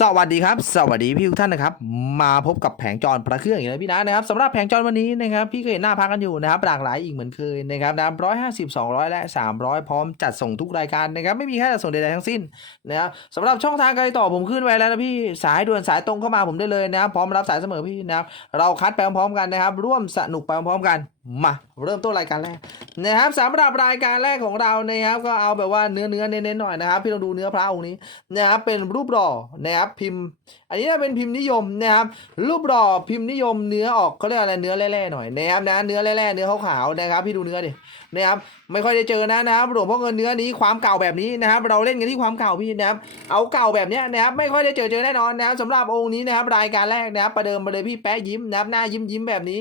สวัสดีครับ สวัสดีพี่ทุกท่านนะครับ มาพบกับแผงจรพระเครื่องอย่างไรพี่นะนะครับสำหรับแผงจรวันนี้นะครับพี่ก็เห็นหน้าพักกันอยู่นะครับหลากหลายอีกเหมือนเคยนะครับนะร้อยห้าสิบสองร้อยและสามร้อยพร้อมจัดส่งทุกรายการนะครับไม่มีค่าจัดส่งใดๆทั้งสิ้นนะครับสำหรับช่องทางการติดต่อผมขึ้นไว้แล้วนะพี่สายด่วนสายตรงเข้ามาผมได้เลยนะครับพร้อมรับสายเสมอพี่นะครับเราคัดไปพร้อมๆกันนะครับ ร่วมสนุกไปพร้อมๆกัน มาเริ่มต้นรายการแรกนะครับสำหรับรายการแรกของเรานะครับก็เอาแบบว่าเนื้อเนื้อเน้นๆหน่อยนะครับ พี่ลองดูเนื้อพระองค์นี้นะครับเป็นรูปหล่อนะครับพิมพ์ อันนี้เป็นพิมพ์นิยมนะครับรูปหล่อพิมพ์นิยมเนื้อออกเขาเรียกอะไรเนื้อแร่ๆหน่อยนะครับนะเนื้อแร่ๆเนื้อขาวๆนะครับ พี่ดูเนื้อดินะครับไม่ค่อยได้เจอนะนะครับหลวงพ่อเงินเนื้อนี้ความเก่าแบบนี้นะครับ เราเล่นกันที่ความเก่าพี่นะครับเอาเก่าแบบเนี้ยนะครับไม่ค่อยได้เจอเจอแน่นอนนะครับสำหรับองค์นี้นะครับรายการแรกนะครับประเดิมมาเลยพี่แป๊ะยิ้มนะครับหน้ายิ้มยิ้มแบบนี้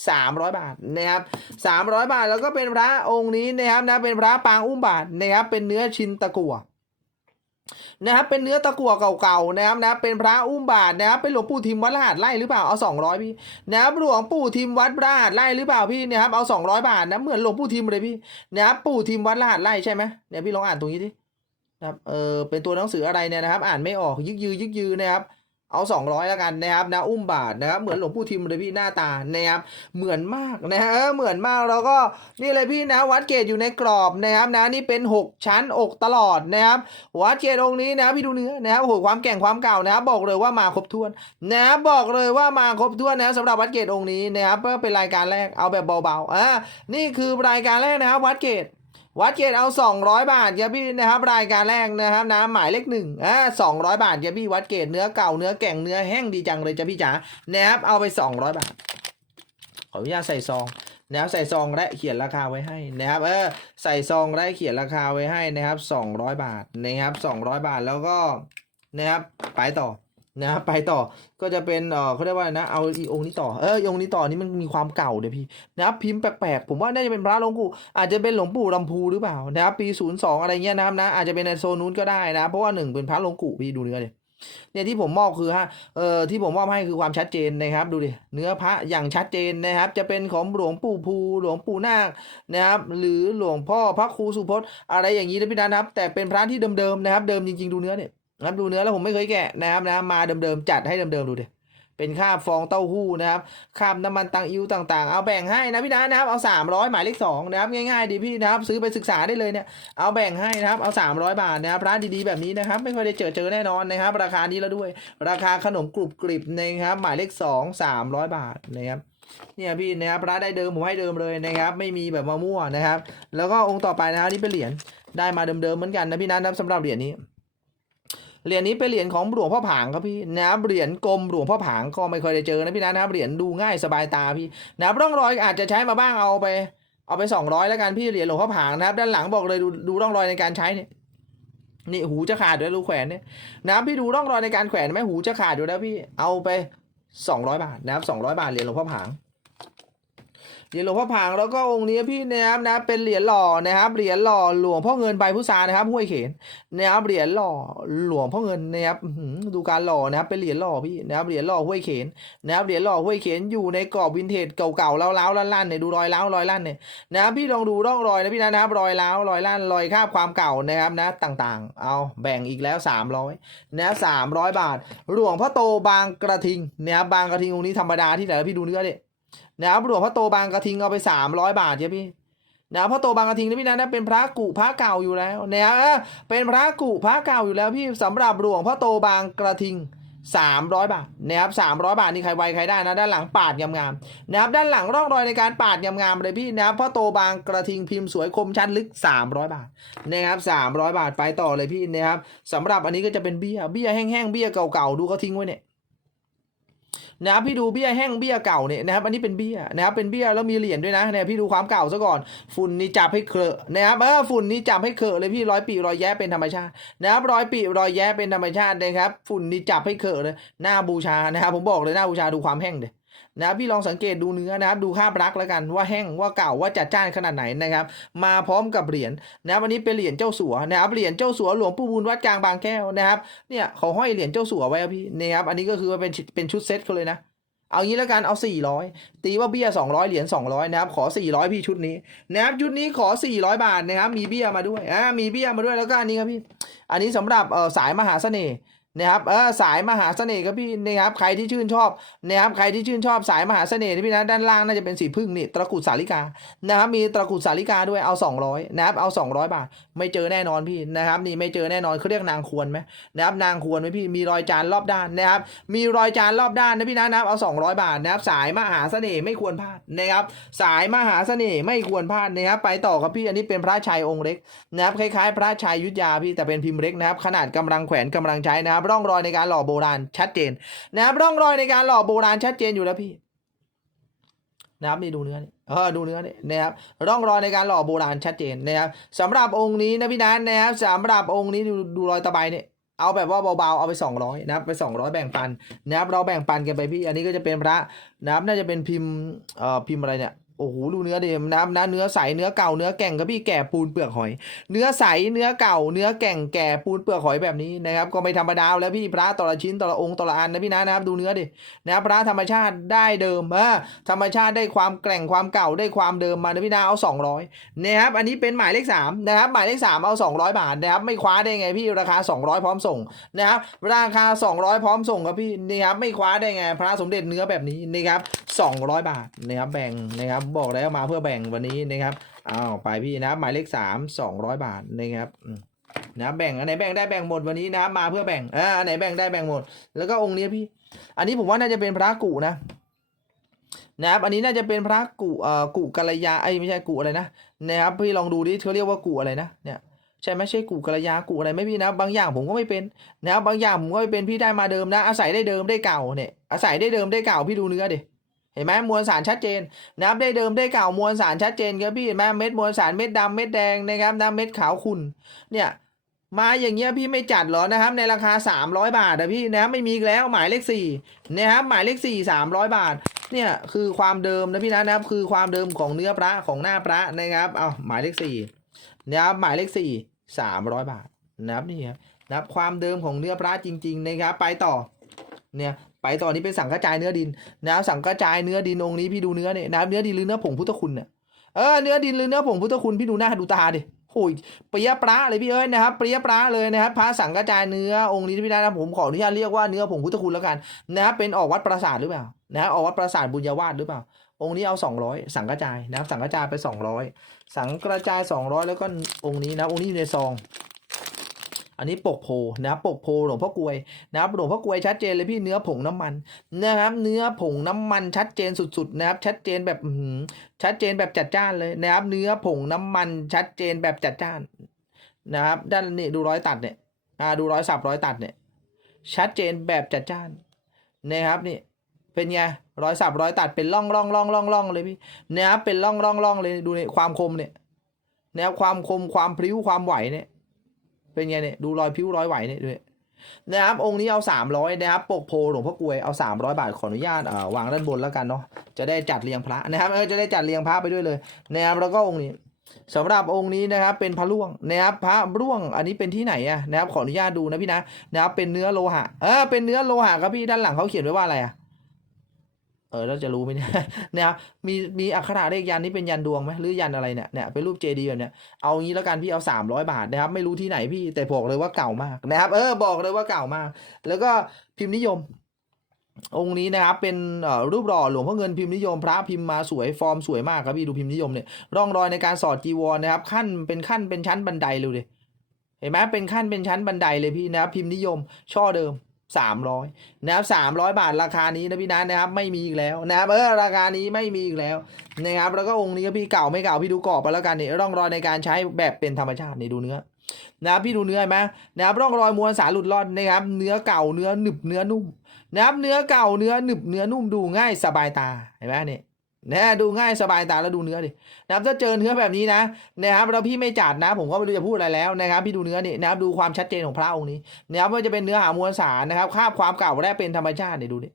300 บาทนะครับ300 บาทแล้วก็เป็นพระองค์นี้นะครับนะเป็นพระปางอุ้มบาทนะครับเป็นเนื้อชินตะกั่วนะครับเป็นเนื้อตะกั่วเก่าๆนะครับนะเป็นพระอุ้มบาทนะครับเป็นหลวงปู่ทิมวัดรหัสไล่หรือเปล่าเอา 200 พี่นะครับหลวงปู่ทิมวัดรหัสไล่หรือเปล่าพี่นะครับเอา 200 บาทนะเหมือนหลวงปู่ทิมเลยพี่นะครับปู่ทิมวัดรหัสไล่ใช่ไหมเนี่ยพี่ลองอ่านตรงนี้ดินะครับเออเป็นตัวหนังสืออะไรเนี่ยนะครับ อ่านไม่ออกยึกยือยึกยือนะครับ เอา 200 แล้วกันนะครับนะอุ้มบาทนะครับเหมือนหลวงปู่ทิมเลยพี่หน้าตานะครับเหมือนมากนะฮะเหมือนมากแล้วก็นี่เลยพี่นะวัดเกตอยู่ในกรอบนะครับนะนี่เป็น 6 ชั้นอกตลอดนะครับวัดเกตองค์นี้นะพี่ดูเนื้อนะครับโอ้โหความแก่งความเก่านะครับบอกเลยว่ามาครบถ้วนนะครับบอกเลยว่ามาครบถ้วนนะสำหรับวัดเกตองค์นี้นะครับเพื่อเป็นรายการแรกเอาแบบเบาๆอ่านี่คือรายการแรกนะครับวัดเกต วัดเกตเอา 200 บาทครับพี่นะครับรายการแรกนะครับนะหมายเลขหนึ่งอ่า200บาทครับพี่วัดเกตเนื้อเก่าเนื้อแก่งเนื้อแห้งดีจังเลยจ้ะพี่จ๋านะครับเอาไป 200 บาท ขออนุญาตใส่ซองนะครับใส่ซองและเขียนราคาไว้ให้นะครับเออใส่ซองและเขียนราคาไว้ให้นะครับ 200 บาทนะครับ200 บาทแล้วก็นะครับไปต่อ นะครับไปต่อก็จะเป็นเออเขาเรียกว่านะเอาอีองค์นี้ต่อเออองค์นี้ต่อนี่มันมีความเก่าเดี๋ยวพี่นะครับพิมพ์แปลกๆผมว่าน่าจะเป็นพระหลวงปู่อาจจะเป็นหลวงปู่ลำพูหรือเปล่านะครับปี 02 อะไรเงี้ยนะครับนะอาจจะเป็นในโซนนู้นก็ได้นะเพราะว่าหนึ่งเป็นพระหลวงปู่พี่ดูเนื้อเดิเนี่ยที่ผมมอบคือฮะเอ่อที่ผมมอบให้คือความชัดเจนนะครับ ดูดิเนื้อพระอย่างชัดเจนนะครับ จะเป็นของหลวงปู่ภูหลวงปู่นาคนะครับ หรือหลวงพ่อพระครูสุพจน์อะไรอย่างนี้นะพี่นัทนะครับ แต่เป็นพระที่เดิมๆนะครับ เดิมจริงๆดูเนื้อเนี่ย นะครับดูเนื้อแล้วผมไม่เคยแกะนะครับนะมาเดิมๆจัดให้เดิมๆดูดิเป็นคราบฟองเต้าหู้นะครับคราบน้ำมันตังอิวต่างๆ เอาแบ่งให้นะพี่นะนะครับเอา 300 หมายเลข2นะครับง่ายๆดีพี่นะครับซื้อไปศึกษาได้เลยเนี่ยเอาแบ่งให้นะครับเอา 300 บาทนะครับร้านดีๆแบบนี้นะครับไม่ค่อยได้เจอเจอแน่นอนนะครับ ราคานี้แล้วด้วย ราคาขนมกรุบกริบนะครับหมายเลข 2 300 บาทนะครับเนี่ยพี่นะครับร้านได้เดิมผมให้เดิมเลยนะครับ ไม่มีแบบมามั่วนะครับ แล้วก็องค์ต่อไปนะครับนี่เป็นเหรียญได้มาเดิมๆเหมือนกันนะพี่นัทนะครับสำหรับเหรียญนี้ เหรียญนี้เป็นเหรียญของหลวงพ่อผางครับพี่นะครับเหรียญกลมหลวงพ่อผางก็ไม่ค่อยได้เจอนะพี่นะนะครับเหรียญดูง่ายสบายตาพี่นะครับร่องรอยอาจจะใช้มาบ้างเอาไป เอาไปสองร้อยแล้วกันพี่เหรียญหลวงพ่อผางนะครับ ด้านหลังบอกเลยดูดูร่องรอยในการใช้เนี่ยนี่หูจะขาดด้วยรูแขวนเนี่ยนะครับพี่ดูร่องรอยในการแขวนไหมหูจะขาดอยู่แล้วพี่เอาไปสองร้อยบาทนะครับสองร้อยบาทเหรียญหลวงพ่อผาง เหรียญหลวงพ่อผางแล้วก็องค์นี้พี่นะครับนะเป็นเหรียญหล่อนะครับเหรียญหล่อหลวงพ่อเงินใบพุทรานะครับห้วยเขนนะครับเหรียญหล่อหลวงพ่อเงินนะครับดูการหล่อนะครับเป็นเหรียญหล่อพี่นะครับเหรียญหล่อห้วยเขนนะครับเหรียญหล่อห้วยเขนอยู่ในกรอบวินเทจเก่าๆล้าวๆลั่นๆเนี่ยดูรอยล้าวรอยลั่นเนี่ยนะครับพี่ลองดูร่องรอยนะพี่นะนะครับรอยล้าวรอยลั่นรอยคราบความเก่านะครับนะต่างๆ เอาแบ่งอีกแล้ว 300นะครับ300บาท หลวงพ่อโตบางกระทิงนะครับบางกระทิงองค์นี้ธรรมดาที่ไหนพี่ดูเนื้อเดิ นะครับหลวงพ่อโตบางกระทิงเอาไปสามร้อยบาทใช่พี่นะครับพ่อโตบางกระทิงนะพี่นะเป็นพระกุพระเก่าอยู่แล้วนะเป็นพระกุพระเก่าอยู่แล้วพี่สำหรับหลวงพ่อโตบางกระทิงสามร้อยบาทนะครับสามร้อยบาทนี่ใครไวใครได้นะด้านหลังปาดงามๆนะครับด้านหลังร่องรอยในการปาดงามๆเลยพี่นะครับพ่อโตบางกระทิงพิมพ์สวยคมชัดลึกสามร้อยบาทนะครับสามร้อยบาทไปต่อเลยพี่นะครับสำหรับอันนี้ก็จะเป็นเบี้ยเบี้ยแห้งๆเบี้ยเก่าๆดูเขาทิ้งไว้เนี่ย นะครับพี่ดูเบี้ยแห้งเบี้ยเก่าเนี่ยนะครับอันนี้เป็นเบี้ยนะครับเป็นเบี้ยแล้วมีเหรียญด้วยนะเนี่ยพี่ดูความเก่าซะก่อนฝุ่นนี่จับให้เคลอะนะครับเออฝุ่นนี่จับให้เคลอะเลยพี่ร้อยปีรอยแย้เป็นธรรมชาตินะครับร้อยปีรอยแย้เป็นธรรมชาตินะครับฝุ่นนี่จับให้เคลอะเลยหน้าบูชานะครับผมบอกเลยหน้าบูชาดูความแห้งเลย นะพี่ลองสังเกตดูเนื้อนะครับดูค่าบรักแล้วกันว่าแห้งว่าเก่าว่าจัดจ้านขนาดไหนนะครับ มาพร้อมกับเหรียญนะวันนี้เป็นเหรียญเจ้าสัวนะครับเหรียญเจ้าสัวหลวงปู่บุญวัดกลางบางแก้วนะครับเนี่ยเขาห้อยเหรียญเจ้าสัวไว้พี่นะครับอันนี้ก็คือว่าเป็นเป็นชุดเซ็ตเขาเลยนะเอางี้แล้วกันเอา 400 ตีว่าเบี้ย 200 เหรียญ 200 นะครับ ขอ 400 พี่ชุดนี้นะครับชุดนี้ขอ 400 บาทนะครับ มีเบี้ยมาด้วย อ่า มีเบี้ยมาด้วย แล้วก็อันนี้ครับพี่ อันนี้สำหรับเอ่อสายมหาเสน่ห์ นะครับเออสายมหาเสน่ห์ครับพี่นะครับใครที่ชื่นชอบนะครับใครที่ชื่นชอบสายมหาเสน่ห์นะพี่นะด้านล่างน่าจะเป็นสีพึ่งนี่ตะกุดสาลิกานะครับมีตะกุดสาลิกาด้วยเอา 200นะครับเอา 200 บาท ไม่เจอแน่นอนพี่นะครับนี่ไม่เจอแน่นอนเขาเรียกนางควรไหมนะครับนางควรไหมพี่มีรอยจานรอบด้านนะครับมีรอยจานรอบด้านนะพี่นะนะครับเอา 200 บาทนะครับสายมหาเสน่ห์ไม่ควรพลาดนะครับสายมหาเสน่ห์ไม่ควรพลาดนะครับไปต่อครับพี่อันนี้เป็นพระชัยองค์เล็กนะครับคล้ายๆ พระชัยยุทธยาพี่แต่เป็นพิมพ์เล็กนะครับขนาดกำลังแขวนกำลังใช้นะครับร่องรอยในการหล่อโบราณชัดเจนนะครับร่องรอยในการหล่อโบราณชัดเจนอยู่แล้วพี่นะครับนี่ดูเนื้อนี่เออดูเนื้อนี่นะครับร่องรอยในการหล่อโบราณชัดเจนนะครับสำหรับองค์นี้นะพี่นัทนะครับสำหรับองค์นี้ดูดูรอยตะไบเนี่ยเอาแบบว่าเบาๆเอาไป 200นะครับไป 200 แบ่งปันนะครับเราแบ่งปันกันไปพี่ อันนี้ก็จะเป็นพระนะครับน่าจะเป็นพิมพ์เอ่อพิมพ์อะไรเนี่ย โอ้โหดูเนื้อเดมนะครับนะเนื้อใสเนื้อเก่าเนื้อแก่งครับพี่แก่ปูนเปลือกหอย เนื้อใสเนื้อเก่า เนื้อแก่งแก่ปูนเปลือกหอยแบบนี้นะครับก็ไม่ธรรมดาแล้วพี่พระต่อละชิ้นต่อละองค์ต่อละอันนะพี่นะนะครับดูเนื้อดินะครับพระธรรมชาติได้เดิมออธรรมชาติได้ความแกร่งความเก่าได้ความเดิมมานะพี่นะเอา 200นะครับอันนี้เป็นหมายเลข3นะครับหมายเลข3เอา 200 บาทนะครับไม่คว้าได้ไงพี่ราคา 200 พร้อมส่งนะครับราคา 200 พร้อมส่งครับพี่นี่ครับไม่คว้าได้ไงพระสมเด็จเนื้อแบบนี้นะครับ200 บาทนะครับแบ่งนะครับบอกแล้วมาเพื่อแบ่งวันนี้นะครับอ้าวไปพี่นะหมายเลขสามสองร้อยบาทนะครับนะแบ่งอันไหนแบ่งได้แบ่งหมดวันนี้นะมาเพื่อแบ่งอ่าอันไหนแบ่งได้แบ่งหมด แล้วก็องค์นี้พี่ อันนี้ผมว่าน่าจะเป็นพระกุนะนะครับอันนี้น่าจะเป็นพระกุเอ่อกุกัลยาไอ้ไม่ใช่กุอะไรนะนะครับพี่ลองดูดิเขาเรียกว่ากุอะไรนะเนี่ยใช่ไหมใช่กุกัลยากุอะไรไหม่พี่นะ บางอย่างผมก็ไม่เป็นนะครับบางอย่างผมก็ไม่เป็นพี่ได้มาเดิมนะ อาศัยได้เดิมได้เก่าเนี่ยอาศัยได้เดิมได้เก่าพี่ดูเนื้อดิ เห็นไหมมวลสารชัดเจนนะครับได้เดิมได้เก่ามวลสารชัดเจนครับพี่เห็นไหมเม็ดมวลสารเม็ดดำเม็ดแดงนะครับนะเม็ดขาวขุ่นเนี่ยมาอย่างเงี้ยพี่ไม่จัดหรอนะครับในราคา 300 บาทนะพี่นะครับไม่มีแล้วหมายเลขสี่นะครับหมายเลขสี่สามร้อยบาทเนี่ยคือความเดิมนะพี่นะนะครับคือความเดิมของเนื้อพระของหน้าพระนะครับเอาหมายเลขสี่นะครับหมายเลขสี่สามร้อยบาทนะครับนี่ครับนะครับความเดิมของเนื้อพระจริง ๆ นะครับไปต่อเนี่ย ไปต่อนนี้เป็นสังกระจายเนื้อดินนะครับสังกระจายเนื้อดินองค์นี้พี่ดูเนื้อเนี่ยนะครับเนื้อดินหรือเนื้อผงพุทธคุณเนี่ยเออเนื้อดินหรือเนื้อผงพุทธคุณพี่ดูหน้าดูตาดิโอ้ยเปรี้ยปลาเลยพี่เอ้ยนะครับเปรี้ยปลาเลยนะครับพระสังกระจายเนื้อองค์นี้พี่นะผมขออนุญาตเรียกว่าเนื้อผงพุทธคุณแล้วกันนะครับเป็นออกวัดปราสาทหรือเปล่านะออกวัดปราสาทบุญญาวาสหรือเปล่า องค์นี้เอา 200 สังกระจายนะครับสังกระจายไป 200 สังกระจาย 200 แล้วก็องค์นี้นะองค์นี้อยู่ในซอง อันนี้ปกโพนะครับปกโพหลวงพ่อกลวยนะครับหลวงพ่อกลวยชัดเจนเลยพี่เนื้อผงน้ำมันนะครับเนื้อผงน้ำมันชัดเจนสุดๆนะครับชัดเจนแบบชัดเจนแบบจัดจ้านเลยนะครับเนื้อผงน้ำมันชัดเจนแบบจัดจ้านนะครับด้านนี้ดูรอยตัดเนี่ยอ่าดูรอยสับรอยตัดเนี่ยชัดเจนแบบจัดจ้านนะครับนี่เป็นไงรอยสับรอยตัดเป็นร่องร่องร่องร่องร่องเลยพี่นะครับเป็นร่องร่องร่องเลยดูเนี่ความคมเนี่ยนะครับความคมความพริ้วความไหวเนี่ย เป็นไงเนี่ยดูรอยพิ้วรอยไหวเนี่ยด้วยนะครับองค์นี้เอา 300 นะครับปกโพหลวงพ่อกลวยเอา 300 บาทขออนุญาตเอ่อวางด้านบนแล้วกันเนาะจะได้จัดเรียงพระนะครับเออจะได้จัดเรียงพระไปด้วยเลยนะครับแล้วก็องค์นี้สำหรับองค์นี้นะครับเป็นพระร่วงนะครับพระร่วงอันนี้เป็นที่ไหนอะนะครับขออนุญาตดูนะพี่นะนะครับเป็นเนื้อโลหะเออเป็นเนื้อโลหะครับพี่ด้านหลังเขาเขียนไว้ว่าอะไรอะ เออเราจะรู้ไหมเนี่ยนะครับมีมีอักขระเลขยันนี่เป็นยันดวงไหมหรือยันอะไรเนี่ยเนี่ยเป็นรูปเจดีย์แบบเนี้ยเอางี้แล้วกันพี่เอา 300 บาทนะครับ ไม่รู้ที่ไหนพี่แต่บอกเลยว่าเก่ามากนะครับ เออบอกเลยว่าเก่ามาก แล้วก็พิมพ์นิยม องค์นี้นะครับเป็นเอ่อรูปหล่อหลวงพ่อเงินพิมพ์นิยมพระพิมพ์มาสวยฟอร์มสวยมากครับพี่ดูพิมพ์นิยมเนี่ยร่องรอยในการสอดจีวรนะครับ ขั้นเป็นขั้นเป็นชั้นบันไดเลยเห็นไหมเป็นขั้นเป็นชั้นบันไดเลยพี่นะครับพิมพ์นิยมช่อเดิม 300นะครับ300 บาทราคานี้นะพี่นะนะครับไม่มีอีกแล้วนะครับเออราคานี้ไม่มีอีกแล้วนะครับแล้วก็องค์นี้ก็พี่เก่าไม่เก่าพี่ดูกรอบไปแล้วกันนี่ร่องรอยในการใช้แบบเป็นธรรมชาตินี่ดูเนื้อนะครับพี่ดูเนื้อไหมนะครับร่องรอยมวลสารหลุดรอดนะครับเนื้อเก่าเนื้อหนึบเนื้อนุ่มนะครับเนื้อเก่าเนื้อหนึบเนื้อนุ่มดูง่ายสบายตาเห็นไหมนี่ นะดูง่ายสบายตาแล้วดูเนื้อดินะครับถ้าเจอเนื้อแบบนี้นะนะครับเราพี่ไม่จัดนะ ผมก็ไม่รู้จะพูดอะไรแล้วนะครับ พี่ดูเนื้อนี่นะครับดูความชัดเจนของพระองค์นี้นะครับว่าจะเป็นเนื้อหามวลสารนะครับคาบความเก่าและเป็นธรรมชาติเนี่ยดูดิ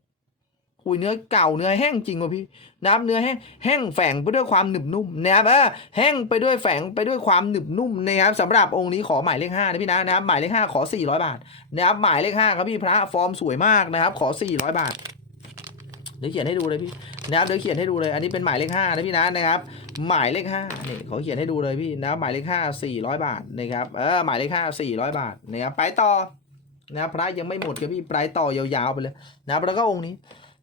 คุยเนื้อเก่าเนื้อแห้งจริงว่ะพี่นะครับเนื้อแห้งแห้งแฝงไปด้วยความหนึบนุ่มนะครับเออแห้งไปด้วยแฝงไปด้วยความหนึบนุ่มนะครับสำหรับองค์นี้ขอหมายเลขห้านะพี่นะนะครับหมายเลขห้าขอ400บาทนะครับหมายเลขห้าครับพี่พระฟอร์มสวยมากนะครับขอ400บาท เดี๋ยวเขียนให้ดูเลยพี่นะครับเดี๋ยวเขียนให้ดูเลยอันนี้เป็นหมายเลขห้านะพี่นะนะครับ หมายเลขห้านี่เขาเขียนให้ดูเลยพี่นะหมายเลขห้า400บาทนะครับเออหมายเลขห้า400บาทนะครับไปต่อนะครับพระยังไม่หมดครับพี่ไปต่อยาวๆไปเลยนะครับแล้วก็องค์นี้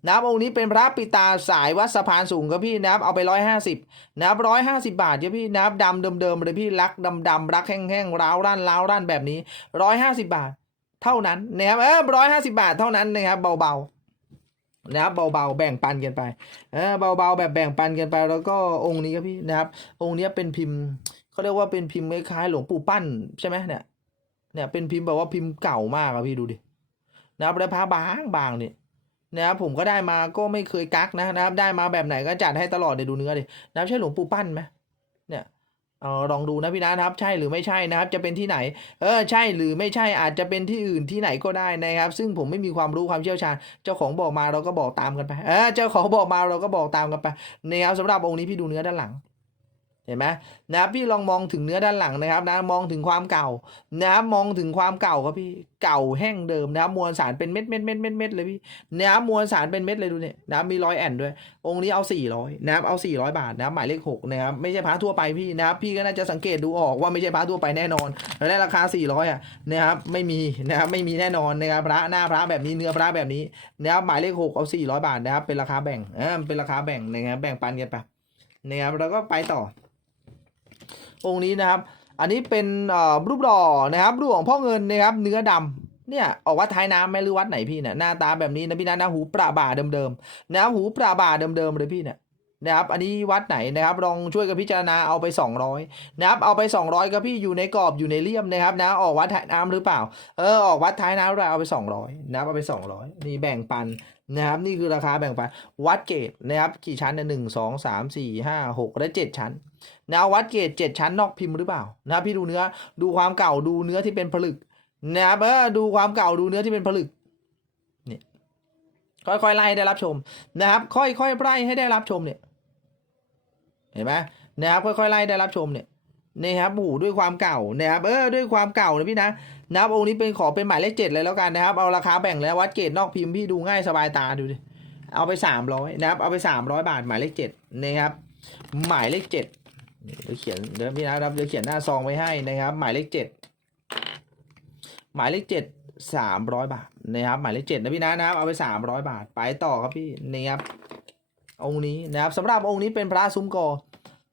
นะครับองค์นี้เป็นพระปิตาสายวัดสะพานสูงครับพี่นะครับเอาไปร้อยห้าสิบนะครับร้อยห้าสิบบาทครับพี่นะครับดำเดิมๆเลยพี่รักดำๆรักแห้งๆร้าวร่านร้าวร่านแบบนี้ร้อยห้าสิบบาท เท่านั้นนะครับเออร้อยห้าสิบาทเท่านั้นนะครับเบาๆ นะครับเบาๆแบ่งปันกันไปเออเบาๆแบบแบ่งปันกันไป แล้วก็องค์นี้ครับพี่นะครับ องค์นี้เป็นพิมพ์เขาเรียกว่าเป็นพิมพ์คล้ายๆหลวงปู่ปั้นใช่ไหมเนี่ยเนี่ยเป็นพิมพ์แบบว่าพิมพ์เก่ามากครับพี่ดูดินะครับแล้วผ้าบางบางเนี่ยนะครับผมก็ได้มาก็ไม่เคยกักนะนะครับ ได้มาแบบไหนก็จัดให้ตลอดเดี๋ยวดูเนื้อดินะครับใช่หลวงปู่ปั้นไหม เออลองดูนะพี่นะครับ ใช่หรือไม่ใช่นะครับ จะเป็นที่ไหน เออใช่หรือไม่ใช่อาจจะเป็นที่อื่นที่ไหนก็ได้นะครับ ซึ่งผมไม่มีความรู้ความเชี่ยวชาญ เจ้าของบอกมาเราก็บอกตามกันไป เออเจ้าของบอกมาเราก็บอกตามกันไปนะครับสำหรับองค์นี้พี่ดูเนื้อด้านหลัง เห็นไหมนะครับพี่ลองมองถึงเนื้อด้านหลังนะครับนะมองถึงความเก่านะครับมองถึงความเก่าครับพี่เก่าแห้งเดิมนะครับมวลสารเป็นเม็ดเม็ดเม็ดเม็ดเม็ดเลยพี่นะครับมวลสารเป็นเม็ดเลยดูเนี่ยนะครับมีรอยแอนด้วย องค์นี้เอา400นะครับเอา400บาทนะครับหมายเลข6นะครับไม่ใช่พระทั่วไปพี่นะครับพี่ก็น่าจะสังเกตดูออกว่าไม่ใช่พระทั่วไปแน่นอนแล้วได้ราคา400อะนะครับไม่มีนะครับไม่มีแน่นอนนะครับพระหน้าพระแบบนี้เนื้อพระแบบนี้นะครับหมายเลข6เอา400บาทนะครับเป็นราคาแบ่งเออเป็นราคาแบ่งนะครับแบ่งปันกันไปนะครับแล้วก็ไปต่อ องค์นี้นะครับ อันนี้เป็นรูปหล่อนะครับรูปของพ่อเงินนะครับเนื้อดำเนี่ยออกวัดท้ายน้ำไหมหรือวัดไหนพี่เนี่ยหน้าตาแบบนี้นะพี่นะหน้าหูประบ่าเดิมๆนะครับหูประบ่าเดิมๆเลยพี่เนี่ยนะครับอันนี้วัดไหนนะครับลองช่วยกันพิจารณาเอาไป 200นะครับเอาไป 200ก็พี่อยู่ในกรอบอยู่ในเลี่ยมนะครับนะออกวัดท้ายน้ำหรือเปล่าเออออกวัดท้ายน้ำหรือเปล่าเอาไป 200นะครับเอาไป 200 นี่แบ่งปัน นะครับนี่คือราคาแบ่งปันวัดเกตนะครับกี่ชั้นเนี่ยหนึ่งสองสามสี่ห้าหกและเจ็ดชั้นนะวัดเกรดเจ็ดชั้นนอกพิมพ์หรือเปล่านะพี่ดูเนื้อดูความเก่าดูเนื้อที่เป็นผลึกนะครับเออดูความเก่าดูเนื้อที่เป็นผลึกเนี่ยค่อยๆไล่ได้รับชมนะครับ ค่อยๆไล่ให้ได้รับชมเนี่ย เห็นไหมนะครับค่อยๆไล่ได้รับชมเนี่ยนี่ครับโอ้โหด้วยความเก่านะครับเออด้วยความเก่านะพี่นะ นะครับองค์นี้เป็นขอเป็นหมายเลขเจ็ดเลยแล้วกันนะครับเอาราคาแบ่งแล้ววัดเกรดนอกพิมพ์พี่ดูง่ายสบายตาดูดิเอาไปสามร้อยนะครับเอาไปสามร้อยบาทหมายเลขเจ็ดนะครับหมายเลขเจ็ดนี่เดี๋ยวเขียนเดี๋ยวพี่นะครับเดี๋ยวเขียนหน้าซองไว้ให้นะครับ หมายเลขเจ็ดหมายเลขเจ็ดสามร้อยบาทนะครับหมายเลขเจ็ดนะพี่นะนะครับเอาไปสามร้อยบาท ไปต่อครับพี่นี่ครับองค์นี้นะครับสำหรับองค์นี้เป็นพระซุ้มกอ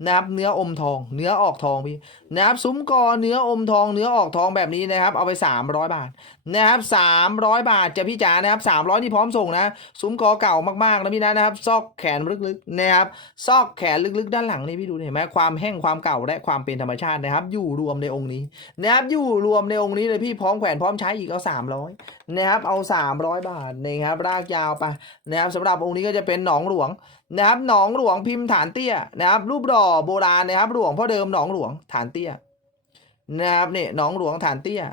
นะครับเนื้ออมทอง เนื้อออกทองพี่นะครับซุ้มกอเนื้ออมทอง เนื้อออกทองแบบนี้นะครับ เอาไปสามร้อยบาทนะครับสามร้อยบาทจะพี่จ๋านะครับสามร้อยที่พร้อมส่งนะ ซุ้มกอเก่ามากๆนะพี่นะนะครับ ซอกแขนลึกๆนะครับซอกแขนลึกๆ ด้านหลังนี่พี่ดูเห็นไหมความแห้งความเก่าและความเป็นธรรมชาตินะครับ อยู่รวมในองค์นี้นะครับอยู่รวมในองค์นี้เลยพี่พร้อมแขวนพร้อมใช้อีกเอาสามร้อยนะครับเอาสามร้อยบาทนะครับรากยาวไปนะครับสำหรับองค์นี้ก็จะเป็นหนองหลวง นะครับหนองหลวงพิมพ์ฐานเตี้ยนะครับ รูปดอโบราณนะครับ หลวงพ่อเดิมหนองหลวงฐานเตี้ยนะครับเนี่ยหนองหลวงฐานเตี้ย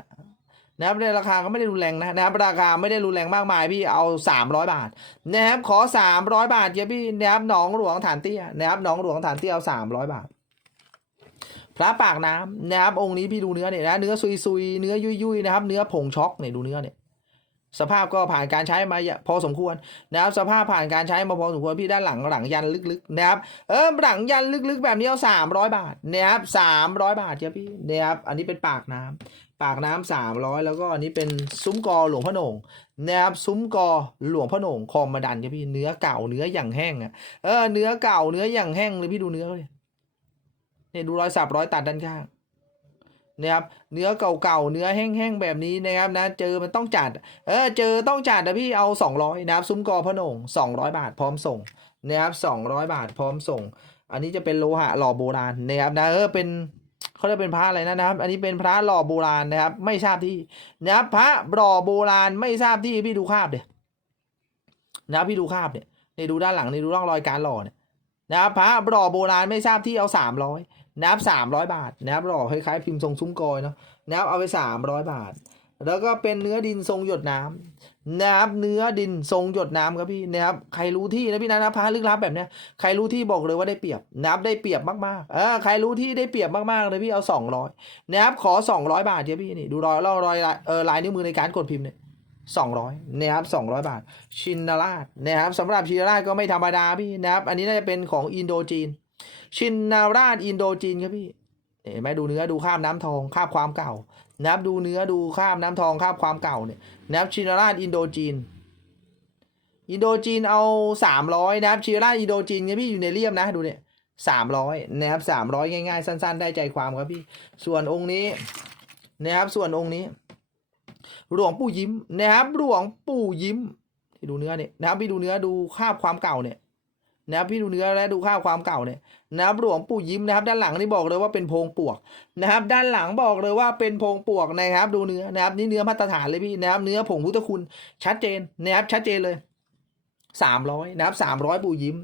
นะครับในราคาก็ไม่ได้รุนแรงนะนะครับราคาไม่ได้รุนแรงมากมายพี่เอาสามร้อยบาทนะครับขอสามร้อยบาทเยพี่นะครับหนองหลวงฐานเตี้ยนะครับหนองหลวงฐานเตี้ยเอาสามร้อยบาท พระปากน้ำนะครับองค์นี้พี่ดูเนื้อเนี่ยนะเนื้อซุยซุยเนื้อยุยยุยนะครับ เนื้อผงช็อกเนี่ยดูเนื้อเนี่ย สภาพก็ผ่านการใช้มาพอสมควรนะครับ สภาพผ่านการใช้มาพอสมควรพี่ด้านหลังหลังยันลึกๆนะครับเออหลังยันลึกๆ แบบนี้เอาสามร้อยบาทนะครับสามร้อยบาทเจ้าพี่นะครับอันนี้เป็นปากน้ำปากน้ำสามร้อยแล้วก็อันนี้เป็นซุ้มกอหลวงพ่อโหน่งนะครับซุ้มกอหลวงพ่อโหน่งคอมมาดันครับพี่เนื้อเก่าเนื้ออย่างแห้งอะเออเนื้อเก่าเนื้ออย่างแห้งเลยพี่ดูเนื้อเลยเนี่ยดูรอยสับรอยตัดด้านข้าง นะครับเนื้อเก่าๆเนื้อแห้งๆแบบนี้นะครับนะเจอมันต้องจัดเออเจอต้องจัดนะพี่เอาสองร้อยนะครับซุ้มกอพ่อโหน่งสองร้อยบาทพร้อมส่งนะครับสองร้อยบาทพร้อมส่ง อันนี้จะเป็นโลหะหล่อโบราณนะครับนะเออเป็นเขาเรียกเป็นพระอะไรนะนะครับ อันนี้เป็นพระหล่อโบราณนะครับ ไม่ทราบที่นะครับพระหล่อโบราณไม่ทราบที่พี่ดูคาบเดี๋ยนะพี่ดูคาบเนี่ยในดูด้านหลังในดูร่องรอยการหล่อเนี่ยนะครับพระหล่อโบราณไม่ทราบที่เอาสามร้อย นะครับสามร้อยบาทนะครับหล่อคล้ายๆพิมพ์ทรงซุ้มกอยเนาะนะครับเอาไปสามร้อยบาท แล้วก็เป็นเนื้อดินทรงหยดน้ำนะครับเนื้อดินทรงหยดน้ำครับพี่นะครับใครรู้ที่นะพี่นะนะพระลึกลับแบบเนี้ยใครรู้ที่บอกเลยว่าได้เปรียบนะครับได้เปรียบมากๆเออใครรู้ที่ได้เปรียบมากๆเลยพี่เอาสองร้อยนะครับขอสองร้อยบาทเดี๋ยวพี่นี่ดูรอยรอยรอยเออลายนิ้วมือในการกดพิมพ์เนี่ยสองร้อยนะครับสองร้อยบาท ชินาราชนะครับสำหรับชินาราชก็ไม่ธรรมดาพี่นะครับอันนี้น่าจะเป็นของอินโดจีน ชินนาราชอินโดจีนครับพี่เห็นไหมดูเนื้อดูคราบน้ำทองคราบความเก่านะครับดูเนื้อดูคราบน้ำทองคราบความเก่าเนี่ยนะครับชินาราชอินโดจีน อินโดจีนเอาสามร้อยนะครับชินาราชอินโดจีนเนี่ยพี่อยู่ในเลี่ยมนะดูเนี่ยสามร้อยนะครับสามร้อยง่ายๆ สั้น ๆ ได้ใจความครับพี่ ส่วนองค์นี้นะครับส่วนองค์นี้ หลวงปู่ยิ้มนะครับหลวงปู่ยิ้มที่ดูเนื้อเนี่ยนะครับพี่ดูเนื้อดูคราบความเก่าเนี่ย นะครับพี่ดูเนื้อและดูค่าความเก่าเนี่ยนะครับหลวงปู่ยิ้มนะครับ ด้านหลังนี่บอกเลยว่าเป็นโพงปวกนะครับ ด้านหลังบอกเลยว่าเป็นโพงปวกนะครับ ดูเนื้อนะครับนี่เนื้อมาตรฐานเลยพี่นะครับเนื้อผงพุทธคุณชัดเจนนะครับชัดเจนเลยสามร้อยนะครับสามร้อยปู่ยิ้ม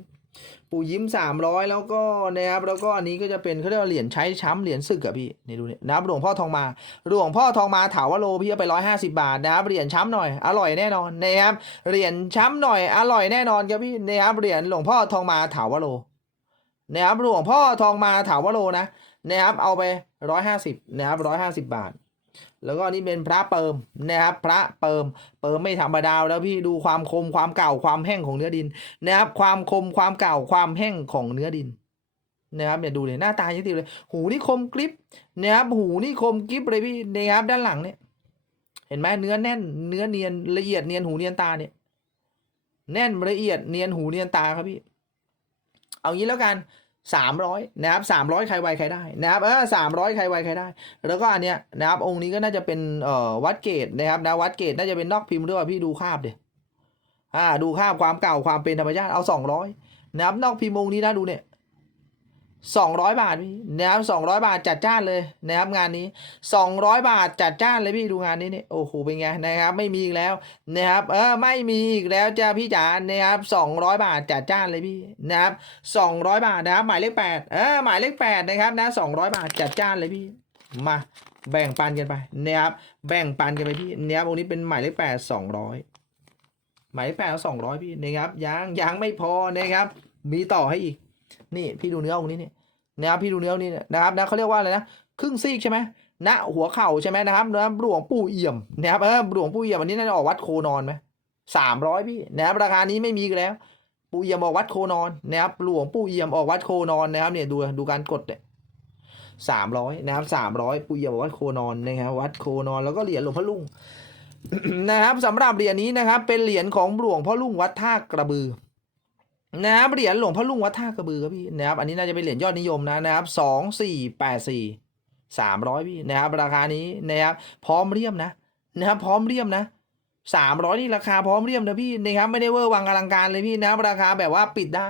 ปู่ยิ้มสามร้อยแล้วก็นะครับแล้วก็อันนี้ก็จะเป็นเขาเรียกว่าเหรียญใช้ช้ำเหรียญศึกอะพี่นี่ดูเนี่ยนะครับหลวงพ่อทองมาหลวงพ่อทองมาถาวโลพี่เอาไปร้อยห้าสิบาทนะครับเหรียญช้ำหน่อยอร่อยแน่นอนนะครับเหรียญช้ำหน่อยอร่อยแน่นอนครับพี่นะครับเหรียญหลวงพ่อทองมาถาวโลนะครับหลวงพ่อทองมาถาวโลนะนะครับเอาไปร้อยห้าสิบนะครับร้อยห้าสิบบาท แล้วก็นนี่เป็นพระเปิมนะครับพระเปิมเปิมไม่ธรรมดาแล้วพี่ดูความคมความเก่าความแห้งของเนื้อดินนะครับความคมความเก่าความแห้งของเนื้อดินนะครับเนี่ยดูเลยหน้าตายังติดเลยหูนี่คมกริบนะครับหูนี่คมกริบเลยพี่นะครับด้านหลังเนี่ยเห็นไหมเนื้อแน่นเนื้อเนียนละเอียดเนียนหูเนียนตาเนี่ยแน่นละเอียดเนียนหูเนียนตาครับพี่ เอางี้แล้วกัน สามร้อยนะครับสามร้อยใครไวใครได้นะครับเออสามร้อยใครไวใครได้ แล้วก็อันเนี้ยนะครับองค์นี้ก็น่าจะเป็นเอ่อวัดเกตนะครับนะวัดเกตน่าจะเป็นนอกพิมพ์ด้วยพี่ดูคาบเดี๋ยอ่าดูคาบความเก่าความเป็นธรรมชาติเอาสองร้อยนะครับนอกพิมพ์องค์นี้นะดูเนี่ย สองร้อยบาทพี่นะครับสองร้อยบาทจัดจ้านเลยนะครับงานนี้สองร้อยบาทจัดจ้านเลยพี่ดูงานนี้เนี่ยโอ้โหเป็นไงนะครับไม่มีอีกแล้วนะครับเออไม่มีอีกแล้วจ้าพี่จ๋านะครับสองร้อยบาทจัดจ้านเลยพี่นะครับสองร้อยบาทนะครับหมายเลขแปดเออหมายเลขแปดนะครับนะสองร้อยบาทจัดจ้านเลยพี่มาแบ่งปันกันไปนะครับแบ่งปันกันไปพี่นะครับองนี้เป็นหมายเลขแปดสองร้อยหมายเลขแปดสองร้อยพี่นะครับยังยังไม่พอนะครับมีต่อให้อีก นี่พี่ดูเนื้อองนี้เนี่ย นะครับพี่ดูเนื้อองค์นี้เนี่ยนะครับนะเขาเรียกว่าอะไรนะครึ่งซีกใช่ไหมณหัวเข่าใช่ไหมนะครับนะหลวงปู่เอี่ยมนะครับเออหลวงปู่เอี่ยมอันนี้น่าจะออกวัดโคนอนไหมสามร้อยพี่นะครับราคานี้ไม่มีแล้ว ปู่เอี่ยมออกวัดโคนอนนะครับหลวงปู่เอี่ยมออกวัดโคนอนนะครับเนี่ยดูดูการกดเนี่ยสามร้อยนะครับสามร้อยปู่เอี่ยมออกวัดโคนอนนะครับวัดโคนอนแล้วก็เหรียญหลวงพ่อลุงนะครับสำหรับเหรียญนี้นะครับเป็นเหรียญของหลวงพ่อลุงวัดท่ากระบือ นะครับเหรียญหลวงพ่อลุงวัดท่ากระบือครับพี่นะครับอันนี้น่าจะเป็นเหรียญยอดนิยมนะนะครับสองสี่แปดสี่สามร้อยพี่นะครับราคานี้นะครับพร้อมเรียมนะนะครับพร้อมเรียมนะสามร้อยนี่ราคาพร้อมเรียมนะพี่นะครับไม่ได้เวอร์วังอลังการเลยพี่นะครับราคาแบบว่าปิดได้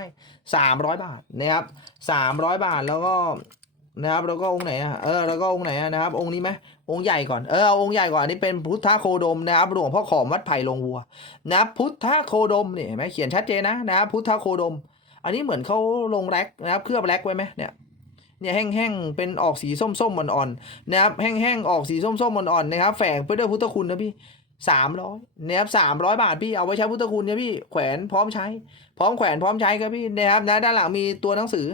สามร้อยบาทนะครับสามร้อยบาทแล้วก็ นะครับแล้วก็องค์ไหนอะเออแล้วก็องค์ไหนอะนะครับ องค์นี้ไหมองค์ใหญ่ก่อนเออองค์ใหญ่ก่อนอันนี้เป็นพุทธโคดมนะครับหลวงพ่อขอมวัดไผ่ลงวัวนะครับพุทธโคดมเนี่ยเห็นไหมเขียนชัดเจนนะนะครับพุทธโคดม อันนี้เหมือนเขาลงแร็กนะครับเคลือบแร็กไว้ไหมเนี่ยเนี่ยแห้งๆ เป็นออกสีส้มๆอ่อนๆนะครับแห้งๆ ออกสีส้มๆอ่อนๆนะครับแฝงไปด้วยพุทธคุณนะพี่สามร้อยนะครับสามร้อยบาทพี่เอาไว้ใช้พุทธคุณเนี่ยพี่แขวนพร้อมใช้ พร้อมแขวนพร้อมใช้ครับพี่นะครับนะด้านหลังมีตัวหนังสือ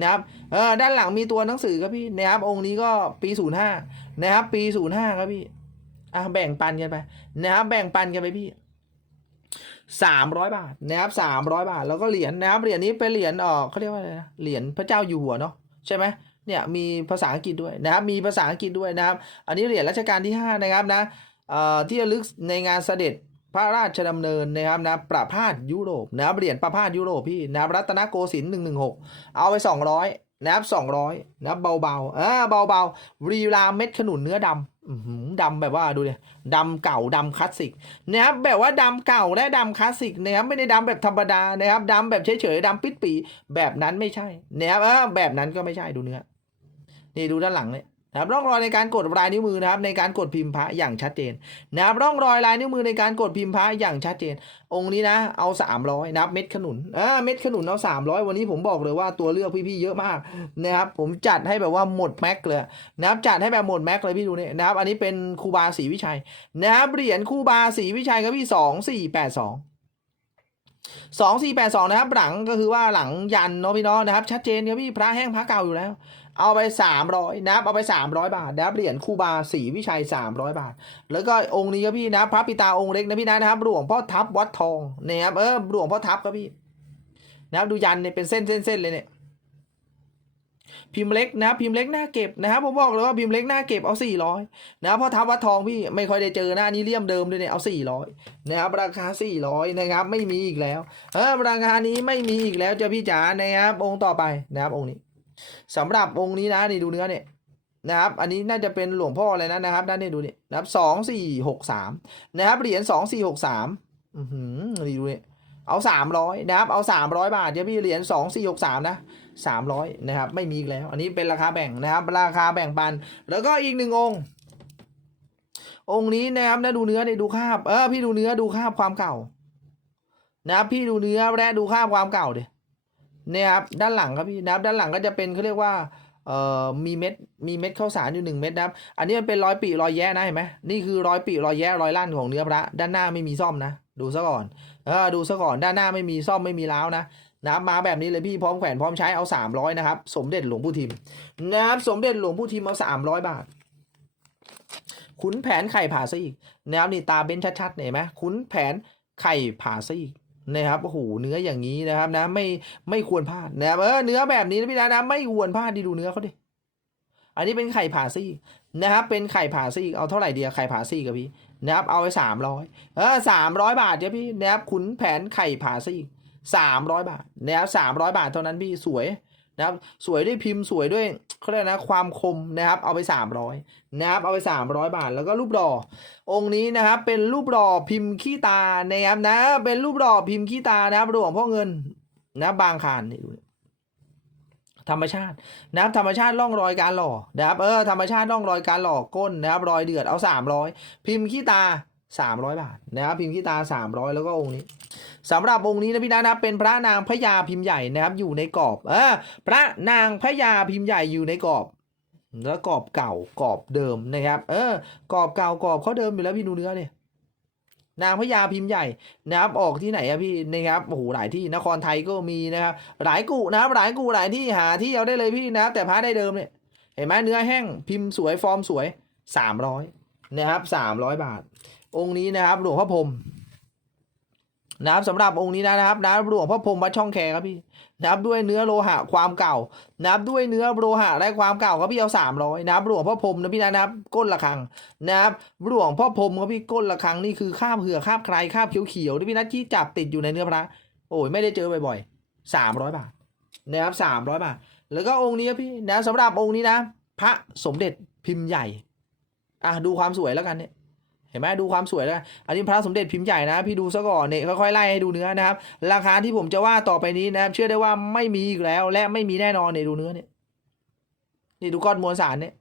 นะครับเออด้านหลังมีตัวหนังสือครับพี่นะครับองค์นี้ก็ปีศูนย์ห้านะครับปีศูนย์ห้าครับพี่อะแบ่งปันกันไปนะครับแบ่งปันกันไปพี่สามร้อยบาทนะครับสามร้อยบาทแล้วก็เหรียญนะครับเหรียญนี้เป็นเหรียญเออเขาเรียกว่าอะไรนะเหรียญพระเจ้าอยู่หัวเนาะใช่ไหมเนี่ยมีภาษาอังกฤษด้วยนะครับมีภาษาอังกฤษด้วยนะครับ อันนี้เหรียญรัชกาลที่ห้านะครับนะเอ่อที่ระลึกในงานเสด็จ ระราชดำเนินนะครับนะประพาสยุโรปนะครับเหรียญประพาสยุโรปพี่นะครับรัตนโกสินทร์หนึ่งหนึ่งหกเอาไปสองร้อยนะครับสองร้อยนะครับเบาๆเออเบาๆรีรามเม็ดขนุนเนื้อดำอื้อหือดำแบบว่าดูเนี่ยดำเก่าดำคลาสสิกนะครับแบบว่าดำเก่าและดำคลาสสิกนะครับไม่ได้ดำแบบธรรมดานะครับดำแบบเฉยๆดำปิดปีแบบนั้นไม่ใช่นะครับเออแบบนั้นก็ไม่ใช่ดูเนื้อนี่ดูด้านหลังเนี่ย นะครับร่องรอยในการกดลายนิ้วมือนะครับในการกดพิมพ์พระอย่างชัดเจนนะครับร่องรอยลายนิ้วมือในการกดพิมพ์พระอย่างชัดเจน องค์นี้นะเอา 300นะครับเม็ดขนุนเออเม็ดขนุนเอา 300 วันนี้ผมบอกเลยว่าตัวเลือกพี่ๆเยอะมากนะครับผมจัดให้แบบว่าหมดแม็กเลยนะครับจัดให้แบบหมดแม็กเลยพี่ดูเนี่ยนะครับอันนี้เป็นครูบาศรีวิชัยนะครับเหรียญคูบาศรีวิชัยครับพี่สองสี่แปดสองสองสี่แปดสองนะครับหลังก็คือว่าหลังยันเนาะพี่น้องนะครับชัดเจนครับพี่พระแห้งพระเก่าอยู่แล้ว เอาไปสามร้อยนับเอาไปสามร้อยบาทนับเหรียญคูบาศรีวิชัยสามร้อยบาท แล้วก็องค์นี้ครับพี่นะพระปิตาองค์เล็กนะพี่นะนะครับหลวงพ่อทับวัดทองนะครับเออหลวงพ่อทับครับพี่นะครับดูยันเนี่ยเป็นเส้นเส้นเส้นเลยเนี่ยพิมพ์เล็กนะครับพิมพ์เล็กหน้าเก็บนะครับผมบอกเลยว่าพิมพ์เล็กหน้าเก็บเอาสี่ร้อยนะครับเพราะทับวัดทองพี่ไม่ค่อยได้เจอหน้านี้เลี่ยมเดิมเลยเนี่ยเอาสี่ร้อยนะครับราคาสี่ร้อยนะครับไม่มีอีกแล้วเออราคานี้ไม่มีอีกแล้วจะพี่จ๋านะครับองค์ต่อไปนะครับองค์นี้ สำหรับองค์นี้นะนี่ดูเนื้อเนี่ยนะครับ อันนี้น่าจะเป็นหลวงพ่ออะไรนะนะครับด้านนี้ดูนี่นะครับสองสี่หกสามนะครับเหรียญสองสี่หกสามอือหือดูเนี่ยเอาสามร้อยนะครับเอาสามร้อยบาทจะพี่เหรียญสองสี่หกสามนะสามร้อยนะครับไม่มีอีกแล้ว อันนี้เป็นราคาแบ่งนะครับ ราคาแบ่งปัน แล้วก็อีกหนึ่งองค์ องค์นี้นะครับนะดูเนื้อเนี่ยดูคาบเออพี่ดูเนื้อดูคาบความเก่า นะครับพี่ดูเนื้อและดูคาบความเก่าเดี๋ย เนี่ยครับด้านหลังครับพี่นะครับด้านหลังก็จะเป็นเขาเรียกว่าเอ่อมีเม็ดมีเม็ดข้าวสารอยู่หนึ่งเม็ดนะครับ อันนี้มันเป็นรอยปีรอยแย่นะเห็นไหมนี่คือรอยปีรอยแย่รอยลั่นของเนื้อพระ ด้านหน้าไม่มีซ่อมนะ ดูซะก่อนเออดูซะก่อนด้านหน้าไม่มีซ่อมไม่มีล้าวนะนะครับมาแบบนี้เลยพี่พร้อมแขวนพร้อมใช้เอาสามร้อยนะครับ สมเด็จหลวงปู่ทิมนะครับสมเด็จหลวงปู่ทิมเอาสามร้อยบาท ขุนแผนไข่ผ่าซีกนะครับนี่ตาเบ้นชัดๆเห็นไหมขุนแผนไข่ผ่าซีก นะครับโอ้โหเนื้ออย่างนี้นะครับนะไม่ไม่ควรพลาดนะครับเออเนื้อแบบนี้นะพี่นะนะไม่ควรพลาดดีดูเนื้อเขาดิอันนี้เป็นไข่ผ่าซี่นะครับ เป็นไข่ผ่าซี่เอาเท่าไหร่เดียวไข่ผ่าซี่กับพี่นะครับเอาไปสามร้อยเออสามร้อยบาทเดียวพี่นะครับขุนแผนไข่ผ่าซี่สามร้อยบาทนะครับสามร้อยบาทเท่านั้นพี่สวย นะครับ สวยด้วยพิมพ์สวยด้วยเขาเรียกนะความคมนะครับ เอาไปสามร้อยนะครับ เอาไปสามร้อยบาท แล้วก็รูปดอองค์นี้นะครับเป็นรูปดอพิมพ์ขี้ตานะครับนะ เป็นรูปดอพิมพ์ขี้ตานะครับหลวงพ่อเงินนะบางคานนี่ดูธรรมชาตินะครับธรรมชาติร่องรอยการหล่อนะครับเออธรรมชาติร่องรอยการหล่อก้นนะครับรอยเดือดเอาสามร้อยพิมพ์ขี้ตา สามร้อยบาทนะครับพิมพ์ขี้ตาสามร้อยแล้วก็องค์นี้สำหรับองค์นี้นะพี่นะนะเป็นพระนางพญาพิมพ์ใหญ่นะครับอยู่ในกรอบเออพระนางพญาพิมพ์ใหญ่อยู่ในกรอบแล้วกรอบเก่ากรอบเดิมนะครับเออกรอบเก่ากรอบเขาเดิมอยู่แล้วพี่ดูเนื้อเนี่ยนางพญาพิมพ์ใหญ่นะครับออกที่ไหนอะพี่นะครับโอ้โหหลายที่นครไทยก็มีนะครับหลายกุนะครับหลายกุหลายที่หาที่เอาได้เลยพี่นะครับแต่พระได้เดิมเนี่ยเห็นไหมเนื้อแห้งพิมพ์สวยฟอร์มสวยสามร้อยนะครับสามร้อยบาท องค์นี้นะครับหลวงพ่อพรมนะครับสำหรับองค์นี้นะครับนะหลวงพ่อพรมวัดช่องแคครับพี่นะครับด้วยเนื้อโลหะความเก่านะครับด้วยเนื้อโลหะและความเก่าครับพี่เอาสามร้อยนะครับหลวงพ่อพรมนะพี่นะครับก้นระฆังนะครับหลวงพ่อพรมครับพี่ก้นระฆังนี่คือคาบเหือกคาบใครคาบเขียวๆที่พี่นัทที่จับติดอยู่ในเนื้อพระโอ้ยไม่ได้เจอบ่อยๆสามร้อยบาทนะครับสามร้อยบาท แล้วก็องค์นี้ครับพี่นะสำหรับองค์นี้นะ พระสมเด็จพิมพ์ใหญ่อะดูความสวยแล้วกันเนี่ย ห็นไหมดูความสวยแล้วอันนี้พระสมเด็จพิมพ์ใหญ่นะ พี่ดูซะก่อนเนี่ยค่อยๆไล่ให้ดูเนื้อนะครับ ราคาที่ผมจะว่าต่อไปนี้นะครับ เชื่อได้ว่าไม่มีอีกแล้ว และไม่มีแน่นอนเนี่ยดูเนื้อเนี่ยนี่ดูก้อนมวลสารเนี่ย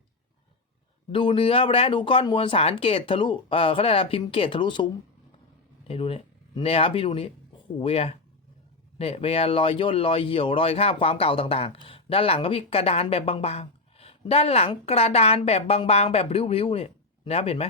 ดูเนื้อและดูก้อนมวลสารเกตทะลุเออเขาเรียกอะไรพิมพ์เกตทะลุซุ้มนี่ดูเนี่ยเนี่ยครับพี่ดูนี้โอ้โหเวียเนี่ยเป็นไงรอยย่นรอยเหี่ยวรอยคาบความเก่าต่างๆ ด้านหลังก็พี่กระดานแบบบางๆ ด้านหลังกระดานแบบบางๆ แบบริ้วๆเนี่ยนะครับเห็นไหม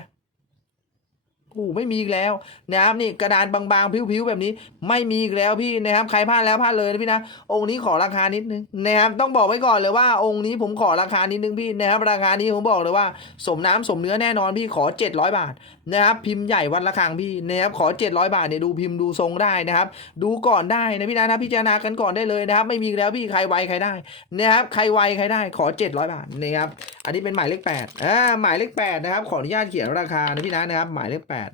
โอ้ไม่มีอีกแล้วนะครับนี่กระดานบางๆผิวๆแบบนี้ ไม่มีอีกแล้วพี่นะครับใครพลาดแล้วพลาดเลยนะพี่นะองค์นี้ขอราคานิดนึงนะครับต้องบอกไว้ก่อนเลยว่าองค์นี้ผมขอราคานิดนึงพี่นะครับราคานี้ผมบอกเลยว่า สมน้ำสมเนื้อแน่นอนพี่ขอ 700 บาทนะครับพิมพ์ใหญ่วัดละคังพี่นะครับขอ 700 บาทเนี่ยดูพิมพ์ดูทรงได้นะครับดูก่อนได้นะพี่นะนะพิจารณากันก่อนได้เลยนะครับไม่มีแล้วพี่ใครไวใครได้นะครับใครไวใครได้ขอ 700 บาทนะครับอันนี้เป็นหมายเลข8อ่าหมายเลข8นะครับขออนุญาตเขียนราคานะพี่นะนะครับหมายเลข8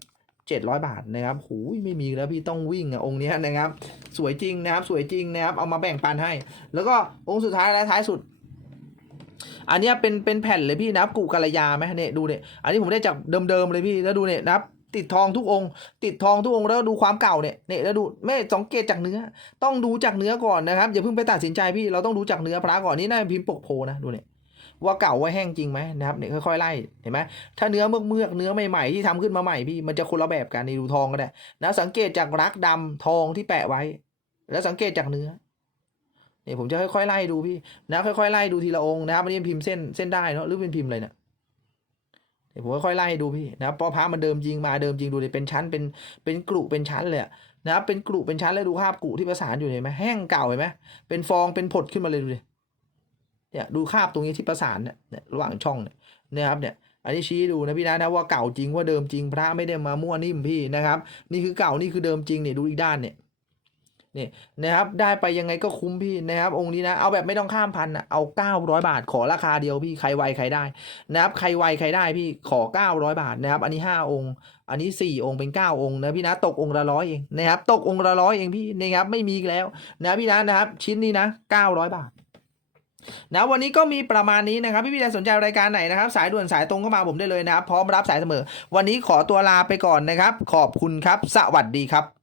เจ็ดร้อยบาทนะครับหูยไม่มีแล้วพี่ต้องวิ่งอะองค์นี้นะครับ สวยจริงนะครับ สวยจริงนะครับ เอามาแบ่งปันให้ แล้วก็องค์สุดท้ายและท้ายสุด อันนี้เป็นเป็นแผ่นเลยพี่นะครับ กูกัลยาไหมเนี่ยดูเนี่ยอันนี้ผมได้จากเดิมๆเลยพี่แล้วดูเนี่ยนะครับติดทองทุกองค์ ติดทองทุกองค์แล้วดูความเก่าเนี่ยเนี่ยแล้วดูไม่สังเกตจากเนื้อ ต้องดูจากเนื้อก่อนนะครับอย่าเพิ่งไปตัดสินใจพี่เราต้องดูจากเนื้อพระก่อนนี่น่าพิมพ์ปกโพนะดูเนี่ย ว่าเก่าว่าแห้งจริงไหมนะครับเนี่ยค่อยๆไล่เห็นไหมถ้าเนื้อเมือกเมือกเนื้อใหม่ๆที่ทำขึ้นมาใหม่พี่มันจะคนละแบบกันในดูทองก็ได้นะสังเกตจากรักดำทองที่แปะไว้ แล้วสังเกตจากเนื้อเนี่ยผมจะค่อยๆไล่ดูพี่นะค่อยๆไล่ดูทีละองค์นะครับอันนี้เป็นพิมพ์เส้นเส้นได้เนาะหรือเป็นพิมพ์อะไรเนี่ยเดี๋ยวผมค่อยๆไล่ดูพี่นะครับพราะพระมันเดิมจริงมาเดิมจริงดูเลยเป็นชั้นเป็นเป็นกรุเป็นชั้นเลยนะครับเป็นกรุเป็นชั้นแล้วดูภาพกรุที่ประสานอยู่เห็นไหมแห้งเก่าเห็นไหมเป็นฟองเป็นผดขึ้นมาเลยดูดิ เนี่ยดูคาบตรงนี้ที่ประสานเนี่ยระหว่างช่องเนี่ยนะครับเนี่ยอันนี้ชี้ดูนะพี่นะนะว่าเก่าจริงว่าเดิมจริงพระไม่ได้มามั่วนิ่มพี่นะครับ นี่คือเก่านี่คือเดิมจริงเนี่ยดูอีกด้านเนี่ยนี่นะครับได้ไปยังไงก็คุ้มพี่นะครับ องค์นี้นะเอาแบบไม่ต้องข้ามพันนะเอา 900 บาทขอราคาเดียวพี่ใครไวใครได้นะครับใครไวใครได้พี่ขอ 900 บาทนะครับ อันนี้ 5 องค์ อันนี้ 4 องค์เป็น 9 องค์นะพี่นะตกองค์ละร้อยเองนะครับ ตกองค์ละร้อยเองพี่นะครับไม่มีแล้วนะพี่นะนะครับ ชิ้นนี้นะ 900 บาท นะวันนี้ก็มีประมาณนี้นะครับ พี่พี่ใดสนใจรายการไหนนะครับ สายด่วนสายตรงเข้ามาผมได้เลยนะครับ พร้อมรับสายเสมอ วันนี้ขอตัวลาไปก่อนนะครับ ขอบคุณครับ สวัสดีครับ